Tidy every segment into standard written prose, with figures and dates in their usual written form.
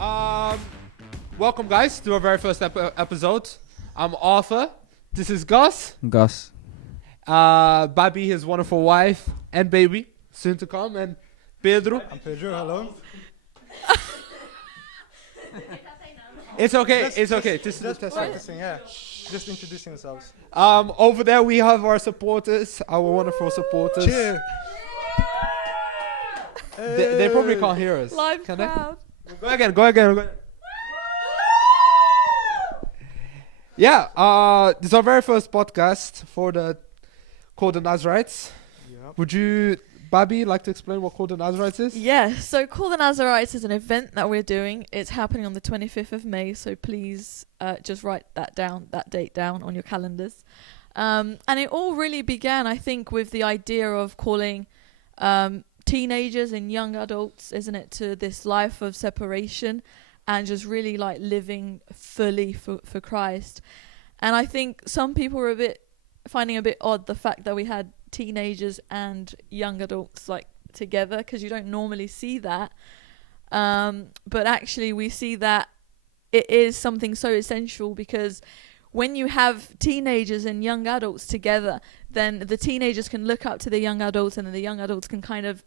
Welcome, guys, to our very first episode. I'm Arthur. This is Gus. Gus. Babi, his wonderful wife, and baby, soon to come, and Pedro. I'm Pedro, hello. It's okay, it's okay. Just practicing, yeah. Just introducing ourselves. Over there we have our supporters, our wonderful supporters. Cheer. They probably can't hear us. Live Can crowd. they? Go again. Yeah, this is our very first podcast called the Nazarites. Yep. Would you, Babi, like to explain what Called the Nazarites is? Yeah, so Call the Nazarites is an event that we're doing. It's happening on the 25th of May, so please just write that date down on your calendars. And it all really began, I think, with the idea of calling teenagers and young adults, isn't it, to this life of separation and just really like living fully for Christ. And I think some people were finding a bit odd the fact that we had teenagers and young adults like together, because you don't normally see that. But actually we see that it is something so essential, because when you have teenagers and young adults together, then the teenagers can look up to the young adults, and then the young adults can kind of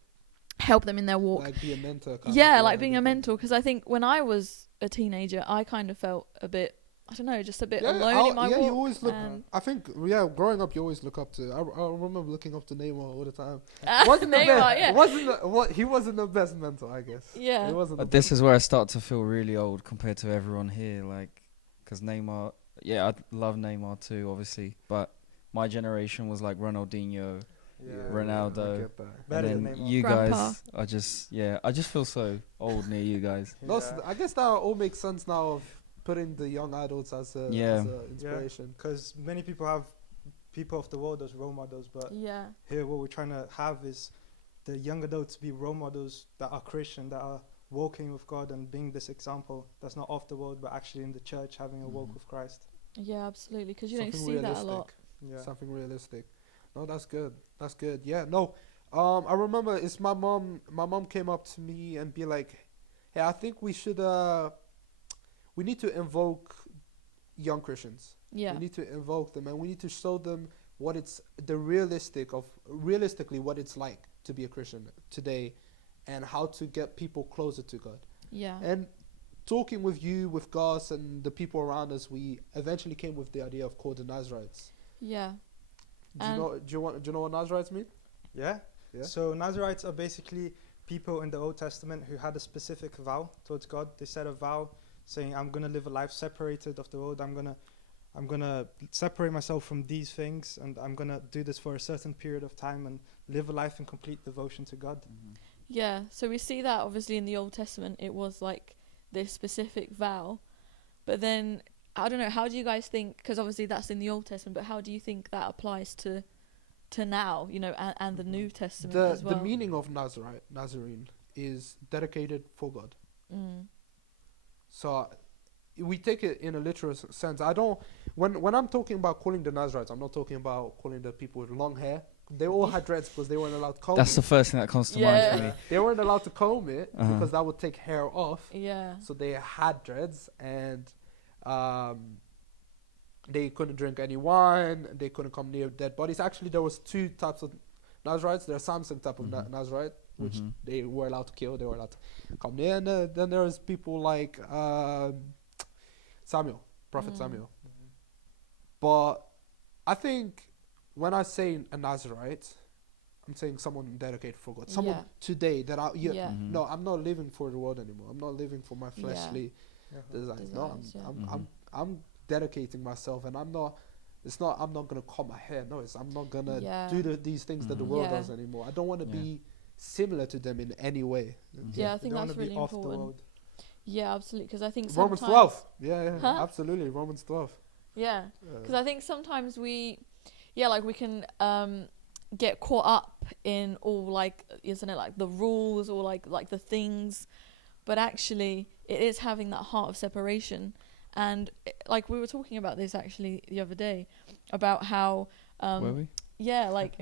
help them in their walk. Like be a mentor. Like being a mentor. Because I think when I was a teenager, I kind of felt a bit, I don't know, just a bit alone in my walk. You always look. I think, growing up, you always look up to. I remember looking up to Neymar all the time. Wasn't the Neymar, best. He wasn't the best mentor, I guess. Yeah. He wasn't. But this is where I start to feel really old compared to everyone here, like, because Neymar. Yeah, I love Neymar too, obviously, but my generation was like Ronaldinho, Ronaldo, I get that. and Better then than Neymar. you Grandpa. guys. I just feel so old near you guys. I guess that all makes sense now of putting the young adults as a inspiration. Because many people have people of the world as role models, but here what we're trying to have is the young adults be role models that are Christian, that are walking with God and being this example that's not of the world but actually in the church having a walk with Christ. Yeah, absolutely, because you Something don't see that a lot. Yeah. Something realistic. No, that's good. That's good. Yeah, no. I remember it's my mom. My mom came up to me and be like, "Hey, I think we should. We need to invoke young Christians. Yeah. We need to invoke them, and we need to show them what it's realistically what it's like to be a Christian today, and how to get people closer to God." Yeah. And talking with you, with Gus, and the people around us, we eventually came with the idea of Called the Nazarites. Yeah. Do you know what Nazarites mean? Yeah. So Nazarites are basically people in the Old Testament who had a specific vow towards God. They said a vow saying, I'm going to live a life separated of the world. I'm going to separate myself from these things, and I'm going to do this for a certain period of time and live a life in complete devotion to God. Mm-hmm. Yeah, so we see that obviously in the Old Testament it was like this specific vow, but then I don't know, how do you guys think, because obviously that's in the Old Testament, but how do you think that applies to now, and the New Testament as well? The meaning of Nazarene is dedicated for God. So we take it in a literal sense. When I'm talking about calling the Nazarites, I'm not talking about calling the people with long hair. They all had dreads because they weren't allowed to comb That's it. the first thing that comes to mind for me. They weren't allowed to comb it because that would take hair off. Yeah. So they had dreads, and they couldn't drink any wine. They couldn't come near dead bodies. Actually, there was two types of Nazarites. There's Samson type of Nazarite, which they were allowed to kill. They were allowed to come near. And then there's people like Samuel, Prophet Samuel. But I think when I say a Nazarite, I'm saying someone dedicated for God. Someone today that no, I'm not living for the world anymore. I'm not living for my fleshly desires. No, I'm dedicating myself, and I'm not gonna cut my hair. No, I'm not gonna do these things that the world does anymore. I don't want to be similar to them in any way. Yeah, I think that's really important. The world. Yeah, absolutely, because I think Romans 12. Absolutely, Romans 12. Yeah, because I think sometimes we can get caught up in all isn't it like the rules or like the things, but actually it is having that heart of separation. And like we were talking about this actually the other day about how Were we? yeah, like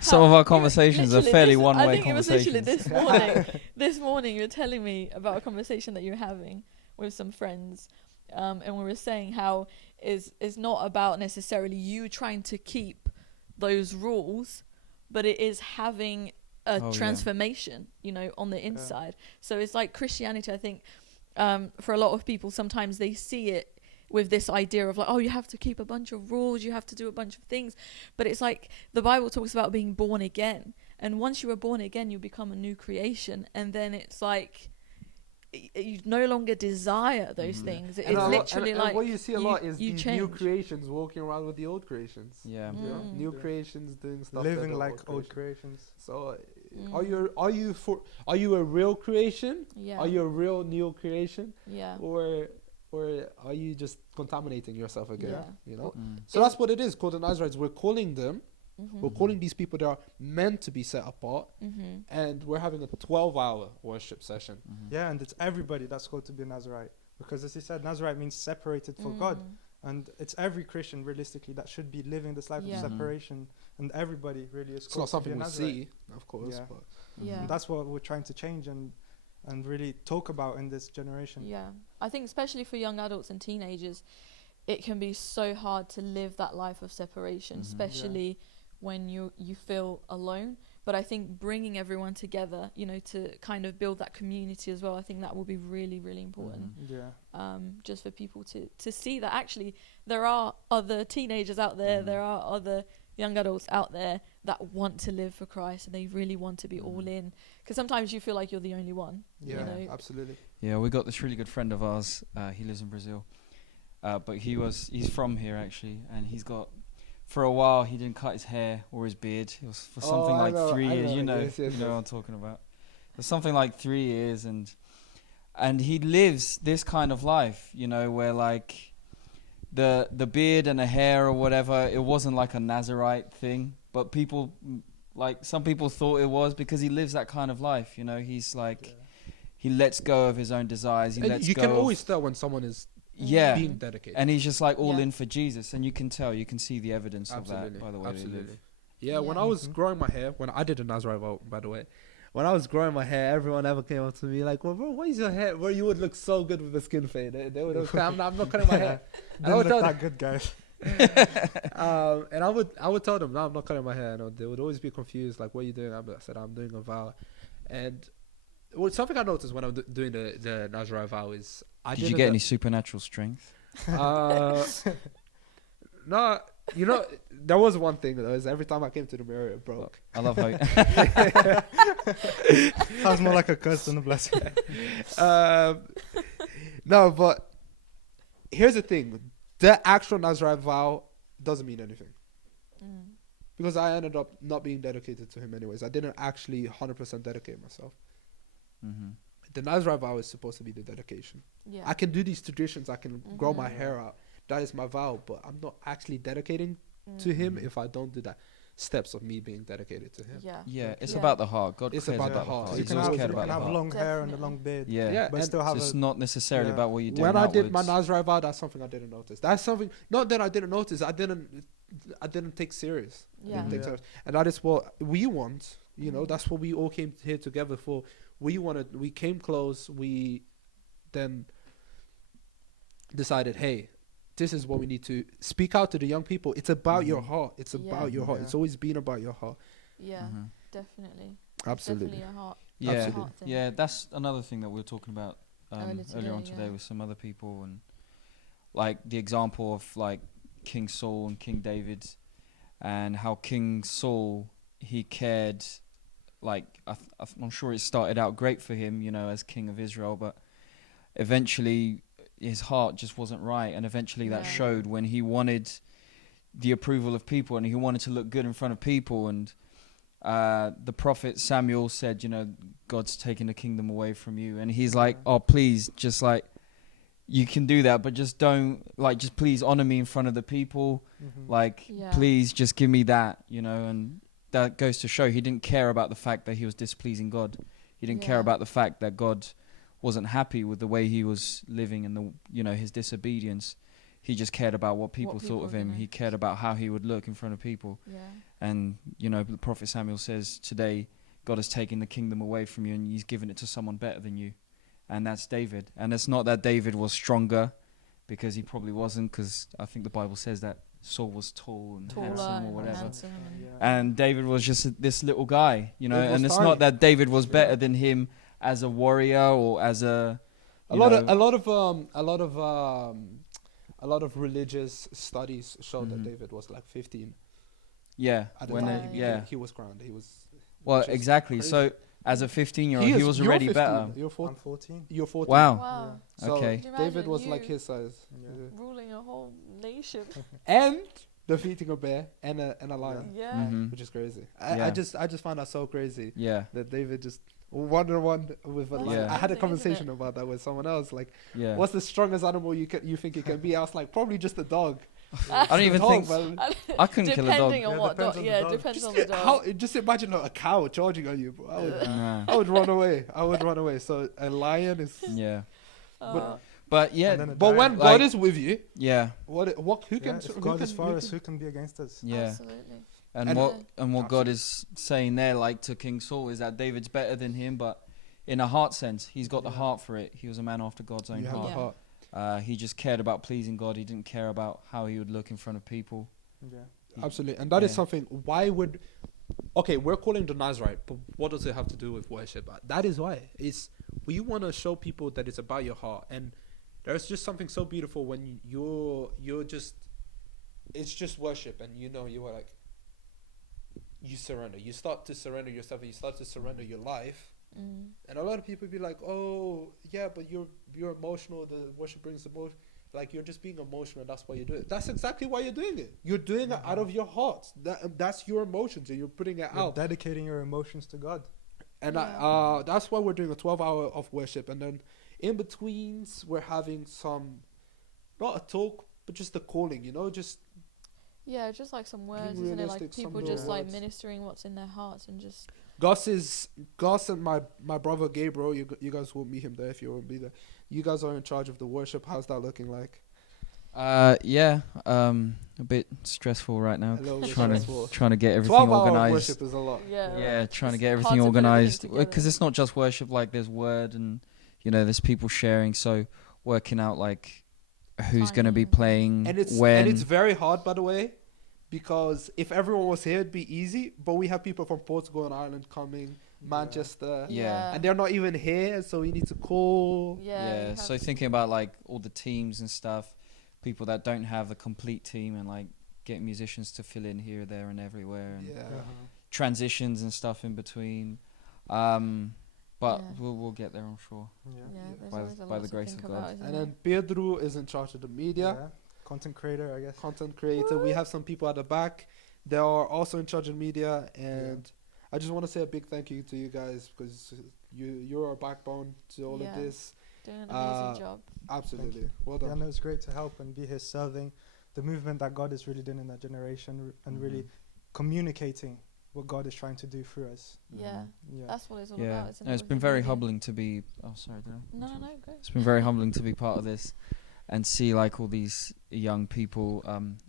Some of our conversations are fairly one-way I think conversations. it was literally this morning. This morning you were telling me about a conversation that you were having with some friends, and we were saying how it's not about necessarily you trying to keep those rules, but it is having a transformation, you know, on the inside. So it's like Christianity, I think, for a lot of people, sometimes they see it with this idea of like, oh, you have to keep a bunch of rules, you have to do a bunch of things. But it's like the Bible talks about being born again. And once you are born again, you become a new creation. And then it's like, you no longer desire those things. It's literally like, what you see a lot is these new creations walking around with the old creations. Yeah. New creations doing stuff. Living like old creations. So are you a real creation? Yeah. Are you a real new creation? Yeah. Or are you just contaminating yourself again? Yeah. You know? So that's what it is called the Nazarites. We're calling them, we're calling these people that are meant to be set apart, and we're having a 12-hour worship session. Yeah, and it's everybody that's called to be a Nazarite. Because as he said, Nazarite means separated for God. And it's every Christian, realistically, that should be living this life of separation. And everybody really is called to be a Nazarite. It's not something we see, of course. Yeah. But And that's what we're trying to change and really talk about in this generation. Yeah. I think especially for young adults and teenagers, it can be so hard to live that life of separation, especially when you feel alone. But I think bringing everyone together, you know, to kind of build that community as well, I think that will be really, really important. Just for people to see that actually there are other teenagers out there, there are other young adults out there that want to live for Christ and they really want to be all in. Because sometimes you feel like you're the only one. yeah, you know? absolutely. Yeah, we got this really good friend of ours. He lives in Brazil, but he's from here actually, and he's got. For a while, he didn't cut his hair or his beard. It was for something like 3 years. You know what I'm talking about. It was something like 3 years, and he lives this kind of life, you know, where like the beard and the hair or whatever, it wasn't like a Nazarite thing, but people, like some people thought it was because he lives that kind of life. You know, he's like he lets go of his own desires. You can always tell when someone is. Being dedicated, and he's just like all in for Jesus, and you can see the evidence of that by the way they live. Yeah, when I was growing my hair, when I did a Nazarite vow, by the way, when I was growing my hair, everyone ever came up to me like, "Well, bro, what is your hair? Bro, you would look so good with a skin fade." They would say, "I'm not cutting my hair." I would look that good, guys. And I would tell them, "No, I'm not cutting my hair." And they would always be confused, like, "What are you doing?" I said, "I'm doing a vow," and. Well, something I noticed when I'm doing the Nazarite vow is Did you get any supernatural strength? No, you know, there was one thing though, is every time I came to the mirror it broke. I love how Sounds more like a curse than a blessing. No, but here's the thing. The actual Nazarite vow doesn't mean anything. Because I ended up not being dedicated to him anyways. I didn't actually 100% dedicate myself. The Nazarite vow is supposed to be the dedication. I can do these traditions. I can grow my hair out. That is my vow. But I'm not actually dedicating to him if I don't do that steps of me being dedicated to him. It's about the heart. God cares about the heart. You can have long hair and a long beard. But still have it's not necessarily about what you do. When I did my Nazarite vow, that's something I didn't notice. That's something not that I didn't notice. I didn't take serious. Serious. And that is what we want. You know, that's what we all came here together for. We came close. We then decided, hey, this is what we need to speak out to the young people. It's about your heart. It's about your heart. It's always been about your heart. Definitely. Absolutely. Definitely a heart. Yeah, that's another thing that we were talking about earlier on today with some other people, and like the example of like King Saul and King David, and how King Saul, he cared. Like I'm sure it started out great for him, you know, as king of Israel, but eventually his heart just wasn't right, and eventually that showed when he wanted the approval of people and he wanted to look good in front of people. And the prophet Samuel said, you know, God's taking the kingdom away from you, and he's like, oh, please, just like, you can do that, but just don't, like, just please honor me in front of the people, like, please just give me that, you know. And that goes to show he didn't care about the fact that he was displeasing God. He didn't care about the fact that God wasn't happy with the way he was living and the, you know, his disobedience. he just cared about what people thought of him. He cared about how he would look in front of people. Yeah. And, you know, the prophet Samuel says, today God has taken the kingdom away from you and he's given it to someone better than you. And that's David. And it's not that David was stronger, because he probably wasn't, because I think the Bible says that Saul was tall and handsome or whatever. And David was just this little guy, you know, and it's not that David was better than him as a warrior or as a lot of religious studies show that David was like 15. Yeah, he was crowned. He was exactly. Crazy. So as a 15-year-old, he was already 15. Better. I'm 14. You're 14. Wow. So okay. David was like his size. Ruling a whole nation. And defeating a bear and a lion. Yeah. Which is crazy. I just find that so crazy. Yeah. That David just 1-on-1 with a lion. I had a conversation about that with someone else. Like, what's the strongest animal you think it can be? I was like, probably just a dog. I don't even think I couldn't kill a dog. Depending on what dog. Yeah, depends on the dog. Just imagine a cow charging on you. Bro. I would run away. So a lion is. Yeah. But when God is with you, who can? If God is for us, who can be against us? Yeah. Absolutely. And what God is saying there, like to King Saul, is that David's better than him, but in a heart sense, he's got the heart for it. He was a man after God's own heart. He just cared about pleasing God. He didn't care about how he would look in front of people. Yeah, absolutely. And that is something. We're calling the Nazarite, but what does it have to do with worship? That is why. You want to show people that it's about your heart, and there's just something so beautiful when you're just. It's just worship, and you are like. You surrender. You start to surrender yourself, and you start to surrender your life. And a lot of people be like, "Oh, yeah, but you're emotional. The worship brings emotion. Like you're just being emotional. And that's why you do it. That's exactly why you're doing it. You're doing it out of your heart. That's your emotions, and you're putting it out. Dedicating your emotions to God. And that's why we're doing a 12-hour of worship, and then in betweens we're having some, not a talk, but just a calling. just. Yeah, just like some words, isn't it? Like people just like ministering what's in their hearts and just. Gus and my brother Gabriel. You guys will meet him there if you won't be there. You guys are in charge of the worship. How's that looking like? A bit stressful right now. Trying to get everything organized. Worship is a lot. Yeah, trying to get everything organized, because it's not just worship. Like there's word and there's people sharing. So working out like who's going to be playing and it's very hard, by the way, because if everyone was here it'd be easy, but we have people from Portugal and Ireland coming, Manchester, and they're not even here, so we need to call. So thinking about like all the teams and stuff, people that don't have a complete team, and like getting musicians to fill in here, there and everywhere, and transitions and stuff in between, but we'll get there, I'm sure. By the grace of God. And then Pedro is in charge of the media. Content creator, I guess. Content creator. We have some people at the back. They are also in charge of media. And I just want to say a big thank you to you guys, because you're our backbone to all of this. Doing an amazing job. Absolutely. Well done. Yeah, no, it's great to help and be here serving the movement that God is really doing in that generation, and really communicating what God is trying to do through us. That's what it's all about, isn't it? It's been very humbling to be sorry, did I? No, go. It's been very humbling to be part of this and see like all these young people.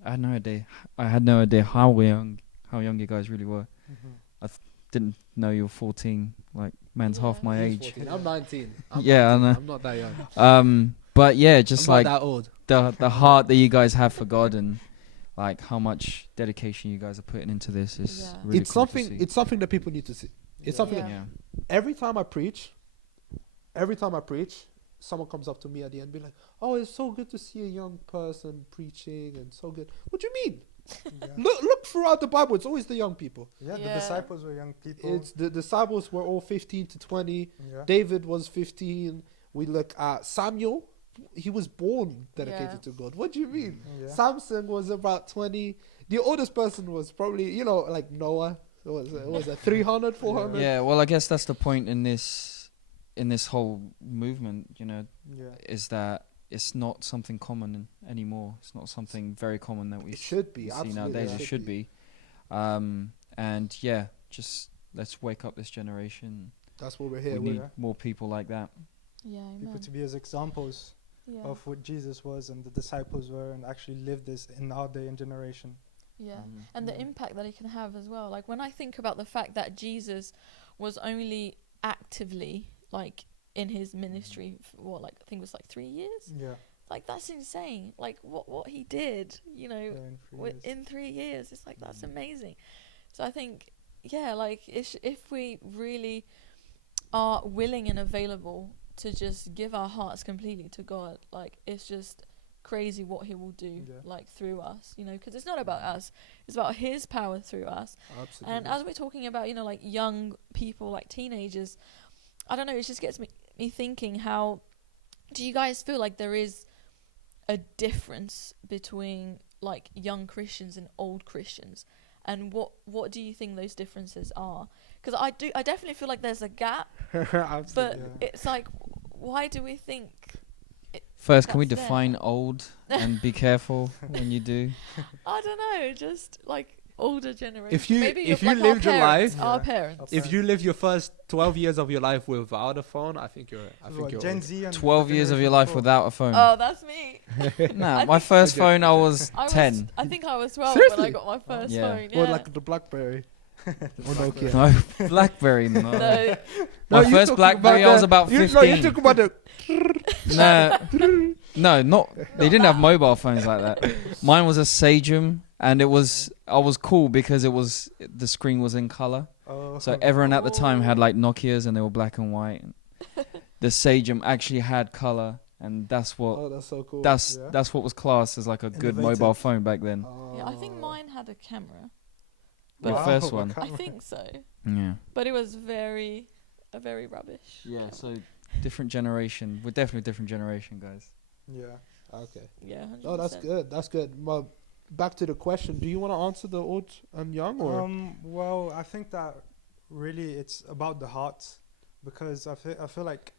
I had no idea how young you guys really were. I didn't know you were 14. Like man's half my age. 14. I'm 19. I know. I'm not that young. But yeah, just I'm like not that old. the heart that you guys have for God, and like how much dedication you guys are putting into this is really it's cool something. to see. It's something that people need to see. It's something. Every time I preach, someone comes up to me at the end and be like, "Oh, it's so good to see a young person preaching, and so good." What do you mean? Look throughout the Bible. It's always the young people. The disciples were young people. It's the disciples were all 15 to 20. David was 15. We look at Samuel. He was born dedicated to God. What do you mean? Samson was about 20. The oldest person was probably, like Noah. It was a 300, 400. Yeah, well, I guess that's the point in this whole movement, is that it's not something common anymore. It's not something very common that we see nowadays. It should be. And just let's wake up this generation. That's what we're here. We need more people like that. People to be as examples. of what Jesus was and the disciples were, and actually live this in our day and generation. Yeah, and the impact that it can have as well. Like when I think about the fact that Jesus was only actively like in his ministry for I think it was like 3 years. Yeah. Like that's insane. Like what he did, in 3 years. It's like that's amazing. So I think like if we really are willing and available to just give our hearts completely to God, like it's just crazy what he will do like through us, because it's not about us, it's about his power through us. Absolutely. And as we're talking about like young people, like teenagers, I don't know, it just gets me thinking, how do you guys feel like there is a difference between like young Christians and old Christians, and what do you think those differences are? Because I definitely feel like there's a gap. But it's like, why do we think First, can we define old and be careful when you do? I don't know, just like older generation. If you like lived your life, our parents. if you live your first 12 years of your life without a phone, I think you're Gen old. Z and 12 years of your life without a phone. Oh, that's me. No, my first phone, I was 10. I think I was 12 Seriously? when I got my first phone. Yeah. Or like the BlackBerry. Or Nokia. No, BlackBerry, no. No. My first BlackBerry, I was about 15. No, you talk about the... No, not. They didn't have mobile phones like that. Mine was a Sagem, and I was cool because the screen was in color. So everyone at the time had like Nokias, and they were black and white. The Sagem actually had color, and that's what. Oh, that's so cool. That's what was classed as like a good mobile phone back then. Yeah, I think mine had a camera. The first one. I think so. Yeah. But it was very rubbish. Yeah. So different generation. We're definitely a different generation, guys. Yeah. Okay. Yeah. 100%. Oh, that's good. That's good. Well, back to the question. Do you want to answer the old and young, or? Well, I think that really it's about the heart, because I feel like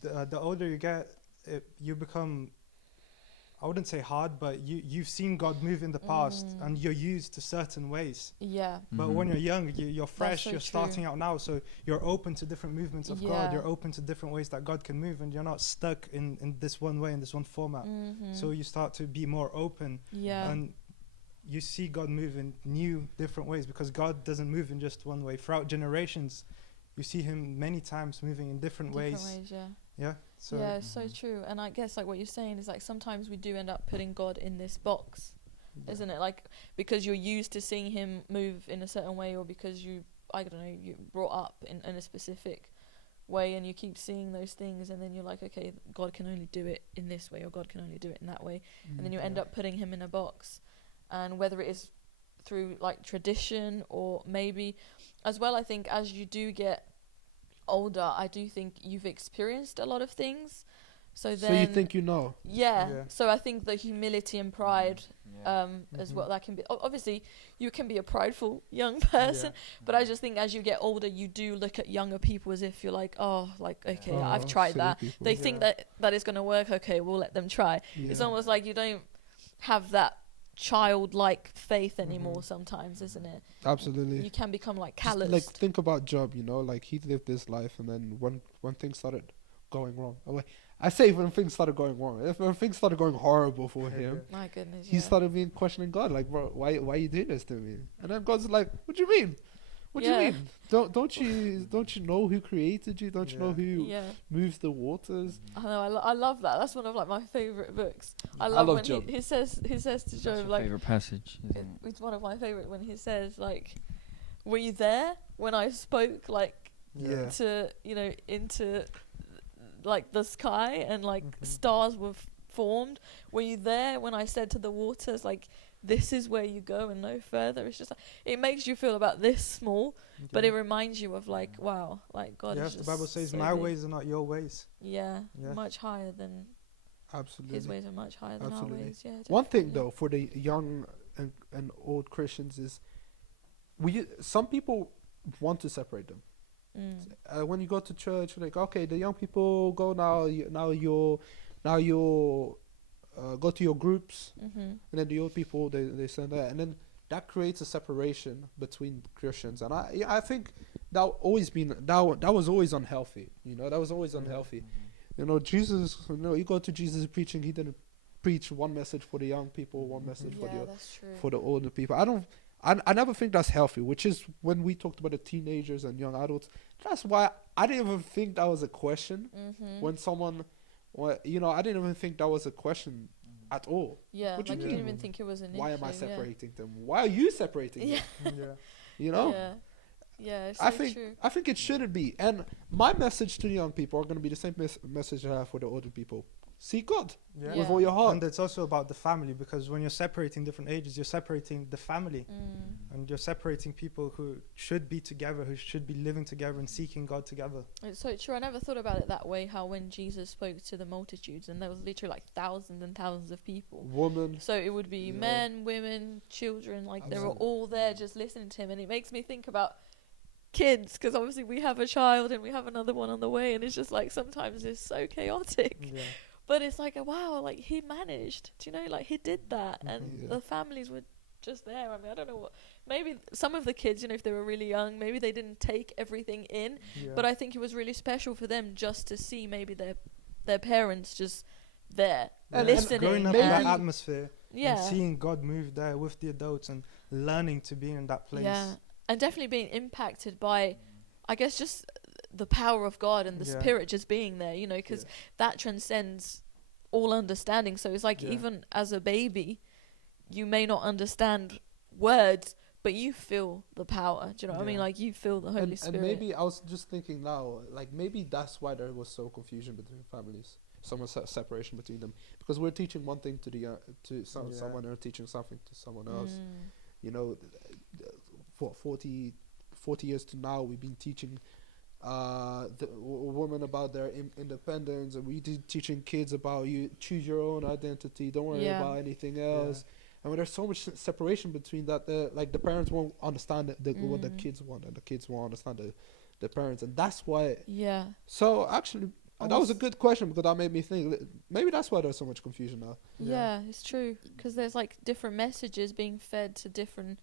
the older you get, you become, I wouldn't say hard, but you've seen God move in the past, and you're used to certain ways. Yeah. But when you're young, you're fresh, so you're starting out now, so you're open to different movements of God, you're open to different ways that God can move, and you're not stuck in this one way, in this one format. So you start to be more open, and you see God move in new, different ways, because God doesn't move in just one way. Throughout generations, you see him many times moving in different ways. Yeah. So yeah, it's so true. And I guess like what you're saying is like sometimes we do end up putting God in this box, isn't it? Like because you're used to seeing him move in a certain way, or because you brought up in a specific way, and you keep seeing those things, and then you're like, okay, God can only do it in this way, or God can only do it in that way, and then you end up putting him in a box. And whether it is through like tradition, or maybe as well, I think as you do get older, I do think you've experienced a lot of things, so you think so I think the humility and pride as well, that can be obviously you can be a prideful young person, but I just think as you get older, you do look at younger people as if you're like, I've tried that people. They think that it's going to work, okay, we'll let them try. It's almost like you don't have that childlike faith anymore sometimes, isn't it? Absolutely. You can become like callous. Like think about Job, like he lived this life, and then when things started going wrong, I say when things started going wrong, when things started going horrible for him, my goodness, he started questioning God, like, bro, why are you doing this to me? And then God's like, what do you mean? What do you mean? Don't you know who created you? Don't you know who moves the waters? I know. I love that. That's one of like my favorite books. I love when Job. He says to Job, like, favorite passage. It's one of my favorite when he says, like, were you there when I spoke like to into like the sky, and like stars were formed? Were you there when I said to the waters, like, this is where you go and no further? It's just like, it makes you feel about this small, but it reminds you of like, wow, like God is just the Bible says so my big. ways are not your ways. Much higher than his ways are much higher than our ways. One thing though, for the young and old Christians, is some people want to separate them. When you go to church, like, okay, the young people go now you're go to your groups, and then the old people they stand there, and then that creates a separation between Christians. And I think that was always unhealthy. That was always unhealthy. You know, Jesus. You know, you go to Jesus preaching. He didn't preach one message for the young people, one message for the older people. I never think that's healthy. Which is when we talked about the teenagers and young adults. That's why I didn't even think that was a question when someone. Well, you know, I didn't even think that was a question at all. Yeah, what like you didn't even think it was an issue. Why am I separating them? Why are you separating them? You know? Yeah, it's true. I think it shouldn't be. And my message to the young people are going to be the same message I have for the older people. Seek God with all your heart. And it's also about the family, because when you're separating different ages, you're separating the family. And you're separating people who should be together, who should be living together and seeking God together. It's so true. I never thought about it that way, how when Jesus spoke to the multitudes, and there was literally like thousands and thousands of people. Women. So it would be men, women, children, like they were all there just listening to him. And it makes me think about kids, because obviously we have a child and we have another one on the way, and it's just like sometimes it's so chaotic. But it's like, wow, like he managed, do you know, like he did that, and the families were just there. I mean, I don't know what, maybe some of the kids, you know, if they were really young, maybe they didn't take everything in, but I think it was really special for them just to see maybe their parents just there, listening. And growing up in that atmosphere, and seeing God move there with the adults and learning to be in that place. Yeah, and definitely being impacted by, I guess, just the power of God and the Spirit just being there, you know, because that transcends all understanding. So it's like even as a baby, you may not understand words, but you feel the power. Do you know what I mean? Like you feel the Holy Spirit. And maybe I was just thinking now, like maybe that's why there was so confusion between families, so much separation between them, because we're teaching one thing to someone or teaching something to someone else. You know, for 40 years to now, we've been teaching the women about their independence, and we did teaching kids about you choose your own identity, don't worry about anything else. And when there's so much separation between that, like the parents won't understand what the kids want, and the kids won't understand the parents, and that's why. So actually, that was a good question, because that made me think maybe that's why there's so much confusion now. Yeah, it's true, because there's like different messages being fed to different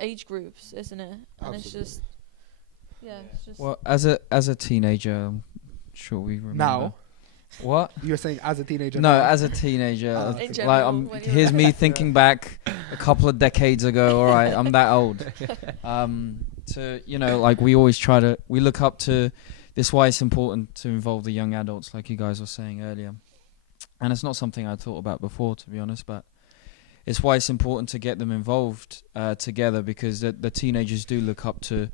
age groups, isn't it? And it's just. It's just well, as a teenager, I'm sure we remember. Now, what you're saying as a teenager? No, as a teenager, here's me thinking back a couple of decades ago. All right, I'm that old. To you know, like we look up to. This is why it's important to involve the young adults, like you guys were saying earlier. And it's not something I thought about before, to be honest, but it's why it's important to get them involved together, because the teenagers do look up to.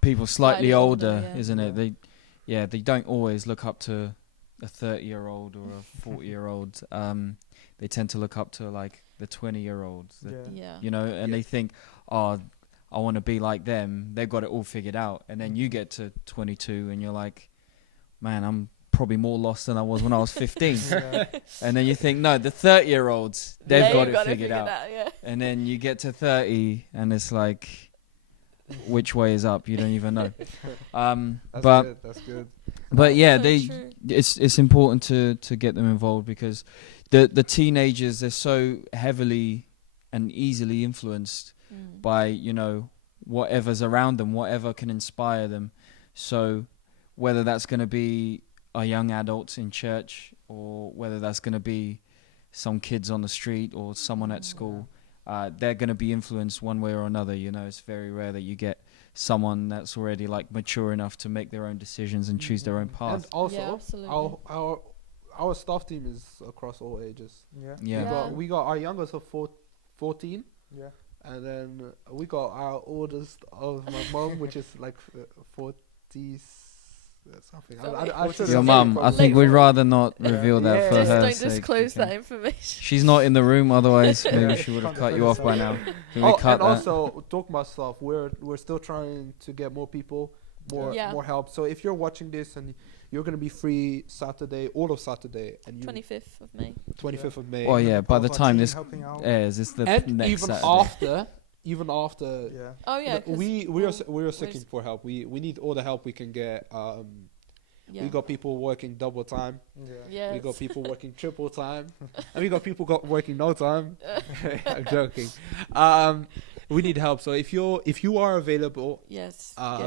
People slightly older, isn't it? They don't always look up to a 30-year-old or a 40-year-old. They tend to look up to like the 20-year-olds, you know, and they think, oh, I want to be like them. They've got it all figured out. And then you get to 22 and you're like, man, I'm probably more lost than I was when I was 15. And then you think, no, the 30-year-olds, they've got it figured out. And then you get to 30 and it's like, which way is up? You don't even know. That's good. But it's important to get them involved, because the teenagers, they're so heavily and easily influenced by, you know, whatever's around them, whatever can inspire them. So whether that's going to be a young adults in church, or whether that's going to be some kids on the street or someone at school, they're going to be influenced one way or another. You know, it's very rare that you get someone that's already like mature enough to make their own decisions and choose their own path. And also, our staff team is across all ages. We got our youngest of 14. And then we got our oldest of my mom, which is like 40 something. Your mum, I think we'd rather not reveal that for her sake. Don't disclose that information. She's not in the room, otherwise maybe she would have cut you off by now. Also, talking about stuff, we're still trying to get more people, more help. So if you're watching this and you're going to be free Saturday, all of Saturday, and 25th of May. 25th of May. Well, yeah, by the time this airs, it's the next even Saturday. Even after, we are seeking for help. We need all the help we can get. We got people working double time. We got people working triple time, and we got people working no time. I'm joking. We need help. So if you are available, get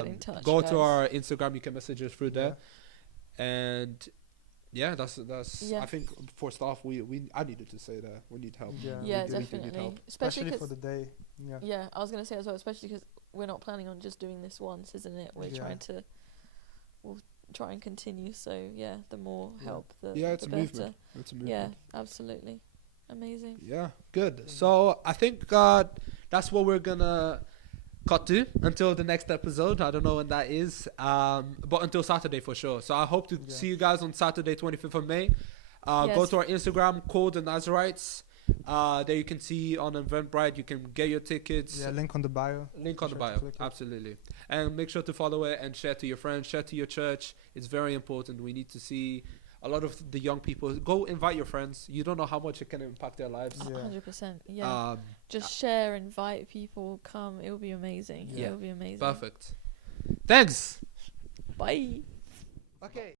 in touch. Go to our Instagram. You can message us through there. And that's I think for staff I needed to say that we need help. Definitely, especially for the day. I was gonna say as well, especially because we're not planning on just doing this once, isn't it? We'll try and continue. So the more help, the it's the a better. movement. It's a movement. Yeah, absolutely, amazing. Yeah, good. So I think that's what we're gonna cut to until the next episode. I don't know when that is, but until Saturday for sure. So I hope to see you guys on Saturday, 25th of May. Go to our Instagram, called the Nazarites. There you can see on Eventbrite, you can get your tickets. Link on the bio. Absolutely. And make sure to follow it and share to your friends, share to your church. It's very important. We need to see a lot of the young people. Go invite your friends. You don't know how much it can impact their lives. 100%. Just share, invite people, come. It will be amazing. It will be amazing. Perfect. Thanks. Bye. Okay.